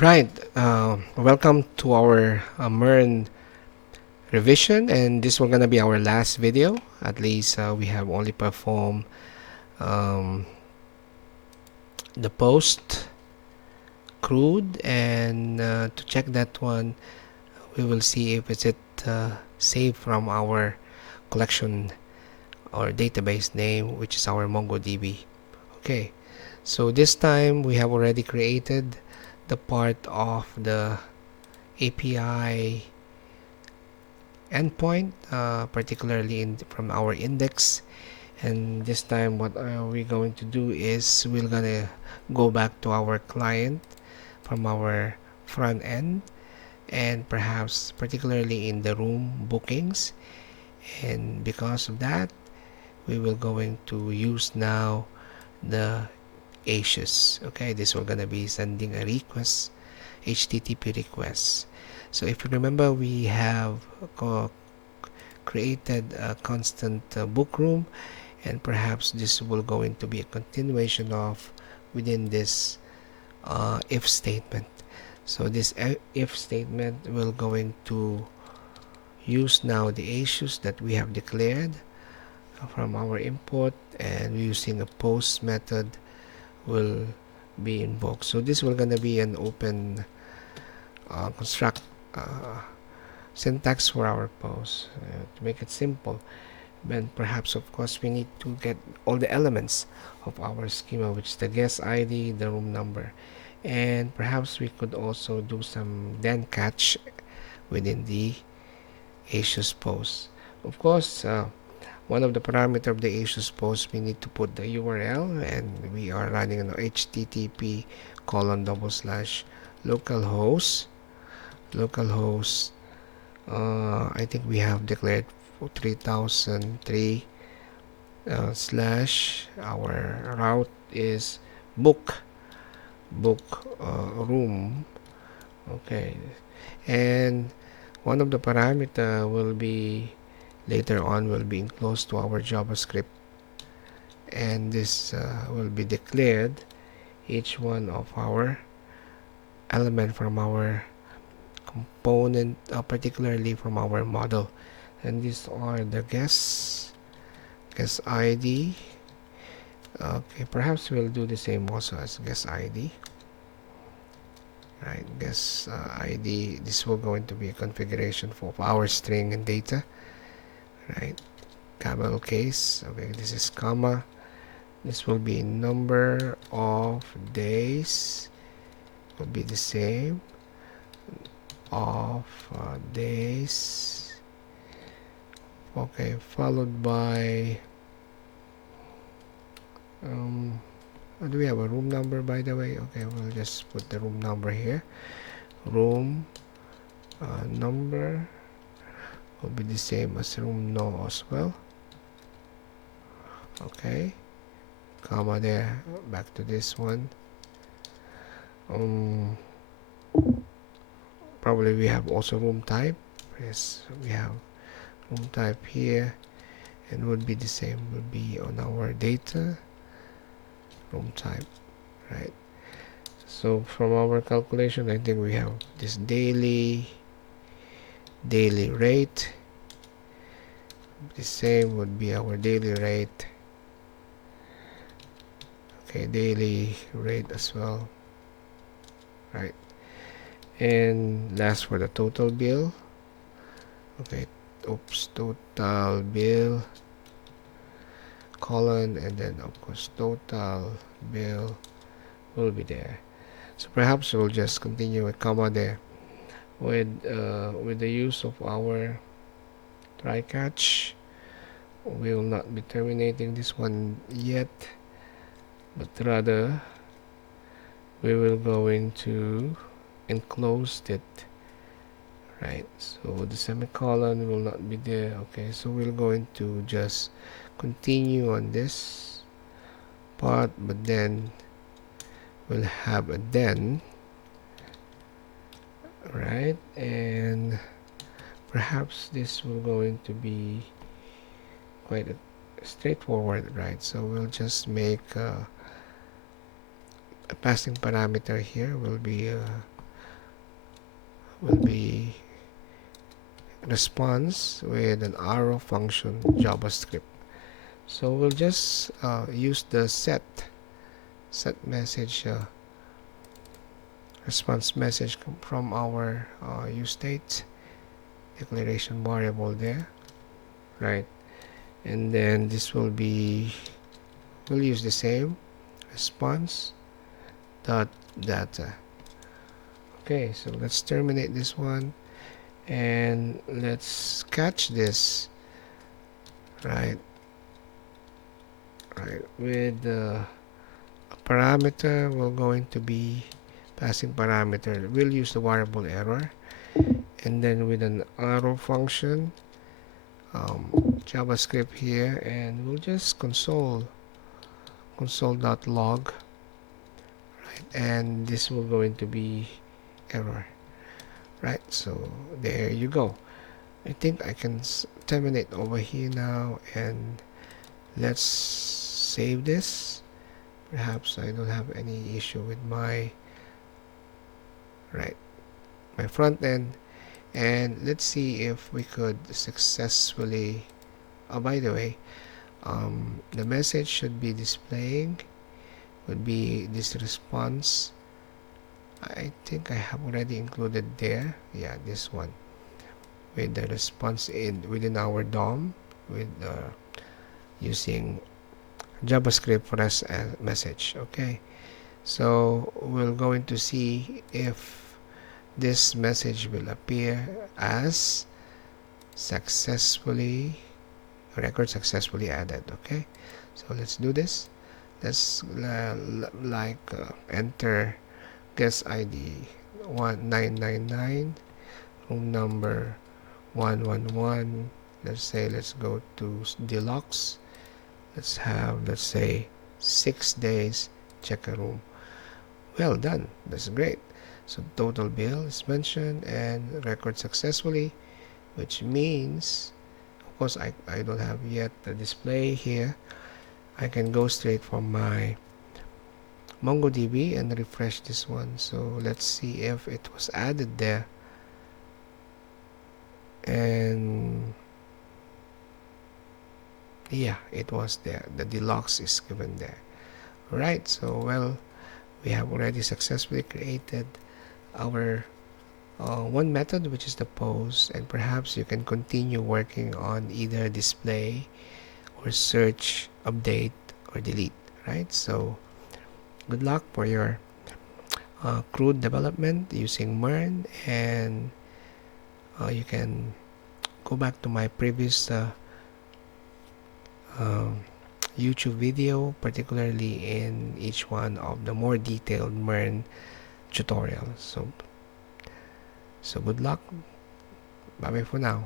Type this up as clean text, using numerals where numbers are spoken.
Right. Welcome to our MERN revision, and this will gonna be our last video. At least we have only performed um, the post crude, and to check that one, we will see if it's saved from our collection or database name, which is our MongoDB. Okay. So this time we have already created the part of the API endpoint, particularly from our index. And this time what are we going to do is we're gonna go back to our client from our front end, and perhaps particularly in the room bookings. And because of that, we will going to use now the Axios. Okay, this will gonna be sending a request, HTTP request. So if you remember, we have created a constant book room, and perhaps this will going to be a continuation of within this if statement. So this if statement will going to use now the issues that we have declared from our import, and using a post method will be invoked. So this will gonna be an open construct syntax for our post to make it simple. Then perhaps of course we need to get all the elements of our schema, which is the guest ID, the room number, and perhaps we could also do some then catch within the Axios post. Of course, one of the parameter of the Axios post, we need to put the URL, and we are running an HTTP colon double slash localhost. I think we have declared 3003 slash our route is book room. Okay, and one of the parameter will be later on will be enclosed to our JavaScript, and this will be declared each one of our element from our component, particularly from our model. And these are the guest ID. Okay, perhaps we'll do the same also as guest ID. Right, guest ID. This will going to be a configuration for our string and data. Right, camel case. Okay, this is comma. This will be number of days. Will be the same of days. Okay, followed by do we have a room number, by the way? Okay, we'll just put the room number here. Room number will be the same as room no as well. Okay, comma there. Back to this one. Probably we have also room type. Yes, we have room type here, and would be the same, will be on our data room type. Right, so from our calculation, I think we have this daily rate. The same would be our daily rate. Okay, daily rate as well. Right, and last for the total bill. Okay, total bill colon, and then of course total bill will be there. So perhaps we'll just continue a comma there with the use of our try catch. We will not be terminating this one yet, but rather we will going to enclose it. Right, so the semicolon will not be there. Okay, so we're going to just continue on this part, but then we'll have a then. Right, and perhaps this will going to be quite straightforward. Right, so we'll just make a passing parameter here will be will be response with an arrow function JavaScript. So we'll just use the set message response message from our use state declaration variable there, right? And then this will be, we'll use the same response dot data. Okay, so let's terminate this one and let's catch this, right with the parameter. We're going to be passing parameter, we'll use the variable error, and then with an arrow function JavaScript here, and we'll just console.log, right? And this will going to be error, right? So there you go. I think I can terminate over here now, and let's save this. Perhaps I don't have any issue with my my front end, and let's see if we could successfully, oh, by the way, the message should be displaying would be this response. I think I have already included there, yeah, this one with the response within our DOM with using JavaScript for as a message. Okay, so we're going to see if this message will appear as record successfully added. Okay, so let's do this. Let's enter guest ID 1999, room number 111. Let's go to deluxe. Let's say 6 days, check a room. Well done, that's great. So total bill is mentioned and record successfully, which means, of course, I don't have yet the display here. I can go straight from my MongoDB and refresh this one. So let's see if it was added there. And yeah, it was there. The deluxe is given there. Alright, so well, we have already successfully created our one method, which is the post, and perhaps you can continue working on either display or search, update, or delete, right? So good luck for your crude development using MERN, and you can go back to my previous YouTube video, particularly in each one of the more detailed MERN tutorials. So good luck. Bye bye for now.